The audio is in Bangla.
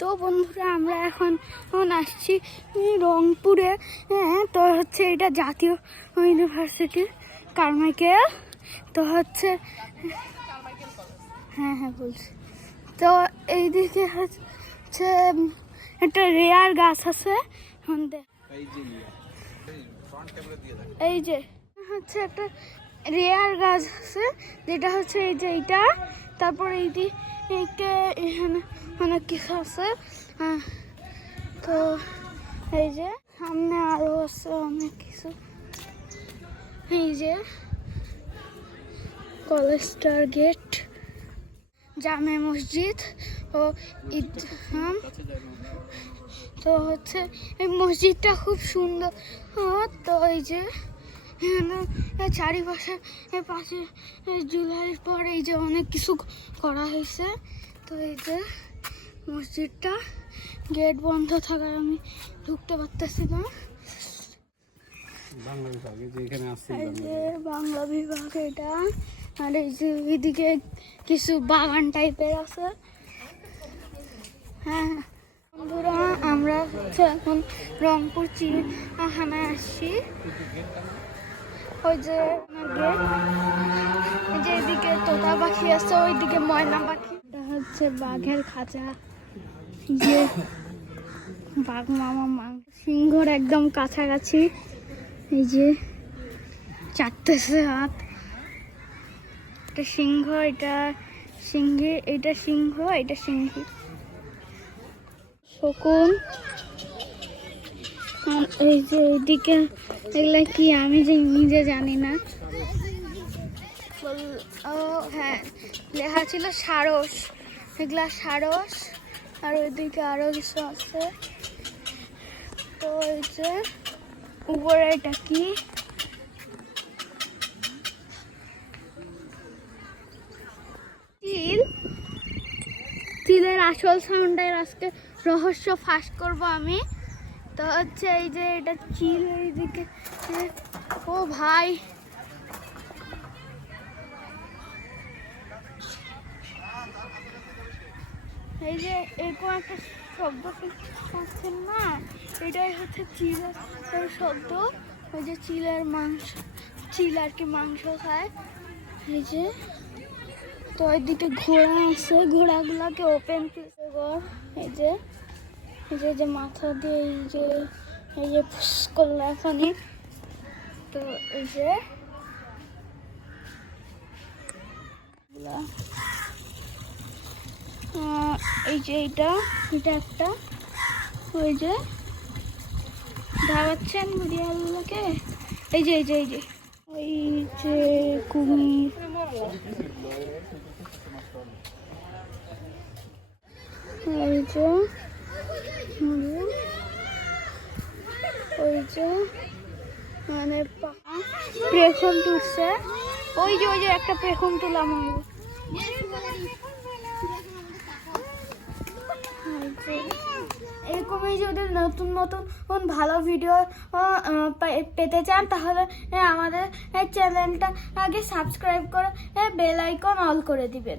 তো বন্ধুরা আমরা এখন আসছি রংপুরে। হ্যাঁ, তো হচ্ছে এটা জাতীয় ইউনিভার্সিটি কারমাইকেল। তো হচ্ছে হ্যাঁ হ্যাঁ বলছি। তো এইদিকে হচ্ছে একটা রেয়ার গাছ আছে। এই যে হচ্ছে একটা রেয়ার গাছ আছে, যেটা হচ্ছে এই যে এইটা। তারপর এইদিকে এখানে অনেক কিছু আছে। তো এই যে সামনে আরো আছে অনেক কিছু। এই যে কলেজটার গেট, জামে মসজিদ ও ঈদগাহ। তো হচ্ছে এই মসজিদটা খুব সুন্দর। তো এই যে চারিপাশে পাশে জুলাইয়ের পর এই যে অনেক কিছু করা হয়েছে। তো এই যে মসজিদটা গেট বন্ধ থাকায় আমি ঢুকতে পারতেছি না। এই যে বাংলা বিভাগ এটা। আর এই যে এদিকে কিছু বাগান টাইপের আছে। হ্যাঁ বন্ধুরা, আমরা হচ্ছে এখন রংপুর চিড়িয়াখানায় আসছি। ওই যে গেট, যে এদিকে তোতা পাখি আছে, ওইদিকে ময়না পাখি। এটা হচ্ছে বাঘের খাঁচা। যে বাঘ মামা সিংহর একদম কাছাকাছি। এই যে চারটেছে হাত। এটা সিংহ, এটা সিংহী, এটা সিংহ, এটা সিংহী। শকুন। এই যে এইদিকে এগুলা কি আমি যে নিজে জানি না। ও হ্যাঁ, লেখা ছিল সারস, এগুলা সারস। আর ওইদিকে আরো কিছু আছে। তো এই যে উপরে এটা কি, তিল। তিলের আসল সাউন্ডের আজকে রহস্য ফাঁস করব আমি। তো হচ্ছে এই যে এটা চিল, এইদিকে ও ভাই এই যে এরকম একটা শব্দ পাচ্ছেন না, এটাই হচ্ছে চিলের শব্দ। ওই যে চিলের মাংস, চিল আর কি মাংস খায়। এই যে তো এদিকে ঘোড়া আছে, ঘোড়াগুলাকে ওপেন ঘর। এই যে এই যে মাথা দিয়ে এই যে ফুস করলো এখনই। তো এই যে এই যে এটা একটা, ওই যে ধাবাচ্ছেন ঘুরিয়ালগুলোকে। এই যে এই যে ওই যে কুমির। এই যে ওই যে মানে পেখম তুলছে। ওই যে একটা পেখম তুলাম। এরকমই যদি নতুন ভালো ভিডিও পেতে চান, তাহলে আমাদের চ্যানেলটা আগে সাবস্ক্রাইব করে বেল আইকন অল করে দিবেন।